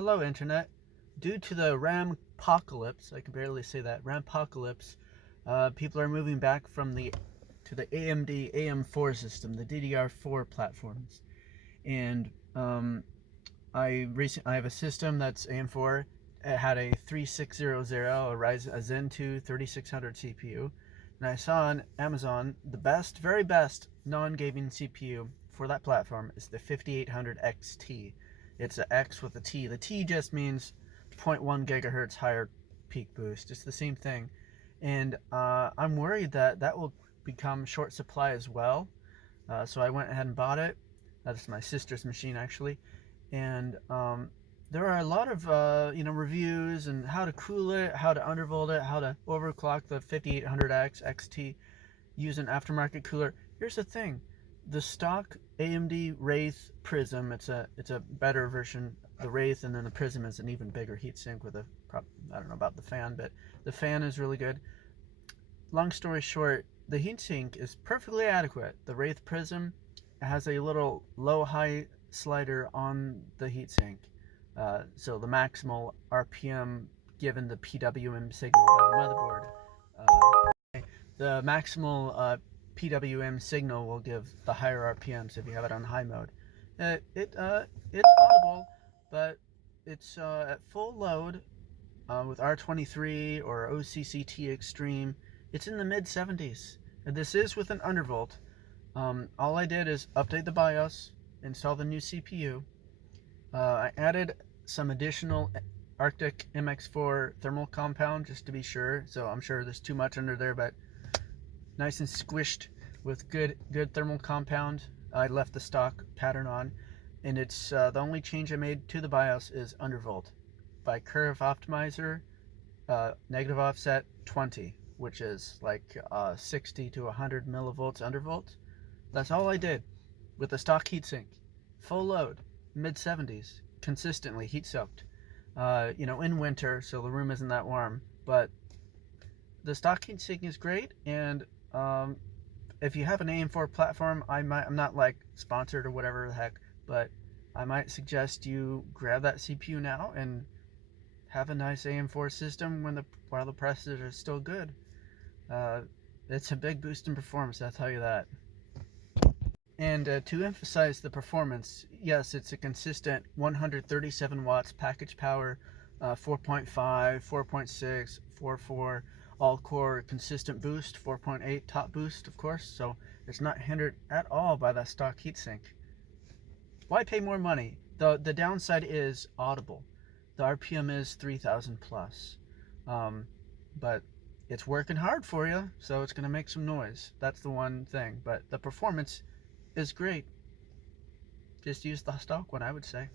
Hello Internet. Due to the RAM apocalypse, I can barely say that, RAM apocalypse, people are moving back to the AMD AM4 system, the DDR4 platforms. And I have a system that's AM4. It had a 3600, a Zen 2 3600 CPU. And I saw on Amazon the best, very best non-gaming CPU for that platform is the 5800 XT. It's an X with a T. The T just means 0.1 gigahertz higher peak boost. It's the same thing. And I'm worried that will become short supply as well. So I went ahead and bought it. That's my sister's machine actually. And there are a lot of reviews and how to cool it, how to undervolt it, how to overclock the 5800X XT, use an aftermarket cooler. Here's the thing. The stock AMD Wraith Prism, it's a better version. The Wraith, and then the Prism is an even bigger heatsink with I don't know about the fan, but the fan is really good. Long story short, the heatsink is perfectly adequate. The Wraith Prism has a little low-high slider on the heatsink. So the maximal RPM given the PWM signal by the motherboard. The maximal PWM signal will give the higher RPMs if you have it on high mode. It's audible, but it's at full load with R23 or OCCT Extreme. It's in the mid 70s. And this is with an undervolt. All I did is update the BIOS, install the new CPU. I added some additional Arctic MX4 thermal compound just to be sure. So I'm sure there's too much under there, but nice and squished with good thermal compound. I left the stock pattern on, and it's the only change I made to the BIOS is undervolt by curve optimizer, negative offset 20, which is like 60 to 100 millivolts undervolt. That's all I did with the stock heatsink, full load, mid 70s, consistently heat soaked. In winter, so the room isn't that warm, but the stock heatsink is great. And if you have an AM4 platform, I'm not like sponsored or whatever the heck, but I might suggest you grab that CPU now and have a nice AM4 system while the prices are still good. It's a big boost in performance, I'll tell you that. And to emphasize the performance, yes, it's a consistent 137 watts package power, 4.5, 4.6, 4.4, all-core consistent boost, 4.8 top boost, of course, so it's not hindered at all by that stock heatsink. Why pay more money? The downside is audible. The RPM is 3,000 plus, but it's working hard for you, so it's going to make some noise. That's the one thing, but the performance is great. Just use the stock one, I would say.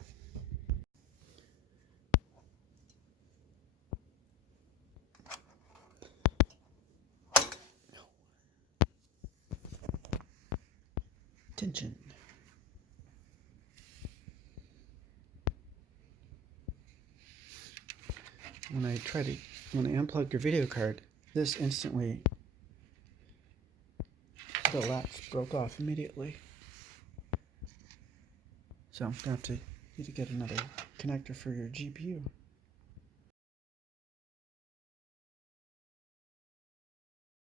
Attention. When I unplug your video card, this instantly, the latch broke off immediately. So I'm going to need to get another connector for your GPU.